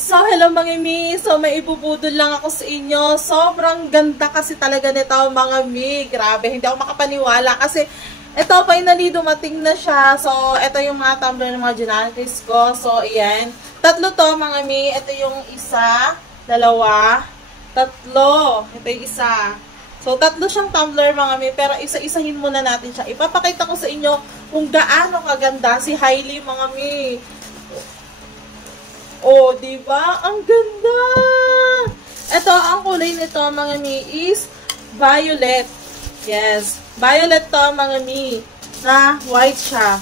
So, hello mga mi. So, may ibubudol lang ako sa inyo. Sobrang ganda kasi talaga nito mga mi. Grabe, hindi ako makapaniwala kasi ito, finally dumating na siya. So, ito yung mga tumbler ng mga genetics ko. So, ayan. Tatlo to mga mi. Ito yung isa, dalawa, tatlo. Ito yung isa. So, tatlo siyang tumbler mga mi. Pero isa-isahin muna natin siya. Ipapakita ko sa inyo kung gaano kaganda si Hailey mga mi. Oh, diba? Ang ganda! Ito, ang kulay nito, mga mi, is violet. Yes. Violet to, mga mi, na white siya.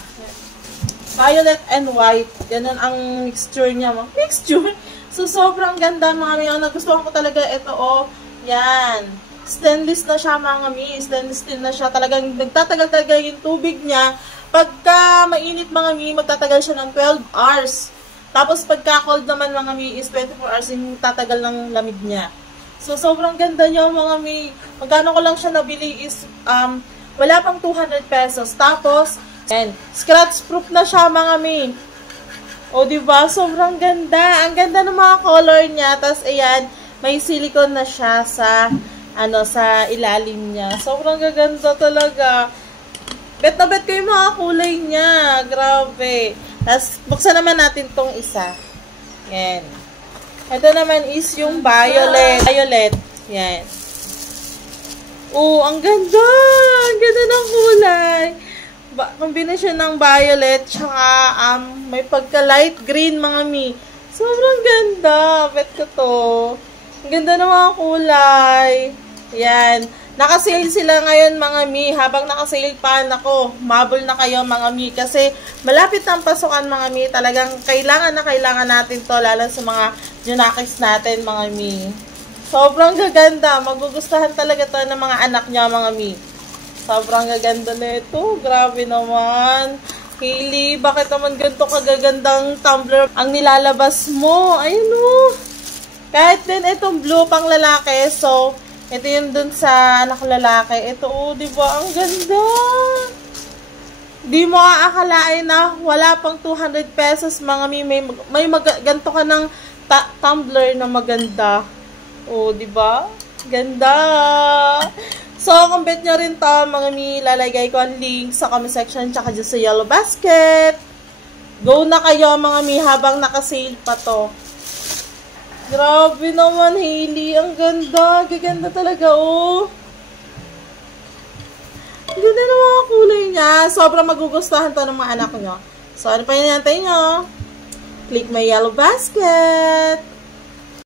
Violet and white. Ganun ang mixture niya. Mixture? So, sobrang ganda, mga mi. Ang nagustuhan ko talaga, ito, oh. Yan. Stainless na siya, mga mi. Stainless steel na siya. Talagang nagtatagal talaga yung tubig niya. Pagka mainit, mga mi, magtatagal siya ng 12 hours. Tapos, pagka-cold naman, mga mi, is 24 hours yung tatagal ng lamig niya. So, sobrang ganda niya, mga mi. Magkano ko lang siya nabili is, wala pang 200 pesos. Tapos, and scratch-proof na siya, mga mi. O, diba? Sobrang ganda. Ang ganda ng mga color niya. Tapos, ayan, may silicone na siya sa, sa ilalim niya. Sobrang gaganda talaga. Bet na bet ko yung mga kulay niya. Grabe. Tapos, buksan naman natin tong isa. Yan. Ito naman is yung violet. Violet. Yan. Oh, ang ganda! Ang ganda ng kulay. Combination ng violet, tsaka may pagka-light green, mga mi. Sobrang ganda. Bet ko to. Ang ganda ng mga kulay. Yan. Naka-sale sila ngayon, mga mi. Habang naka-sale pa, nako, mabol na kayo, mga mi. Kasi malapit ang pasukan, mga mi. Talagang kailangan na kailangan natin to, lalo sa mga junakis natin, mga mi. Sobrang gaganda. Magugustuhan talaga to ng mga anak niya, mga mi. Sobrang gaganda na ito. Grabe naman. Hailey, bakit naman ganito kagagandang tumbler ang nilalabas mo? Ayun o. Kahit din itong blue pang lalaki, so ito yung dun sa anak lalaki. Ito, oh, diba? Ang ganda! Di mo aakalain na wala pang 200 pesos, mga mi. May ganito ka ng tumbler na maganda. Oh, diba? Ganda! So, kung bet nyo rin to, mga mi, lalagay ko ang link sa comment section tsaka dyan sa yellow basket. Go na kayo, mga mi, habang nakasale pa to. Grabe naman, Hailey. Ang ganda. Gaganda talaga, oh. Ang ganda ng mga kulay niya. Sobrang magugustuhan to ng mga anak nyo. So, ano pa yung nantay nyo? Click my yellow basket.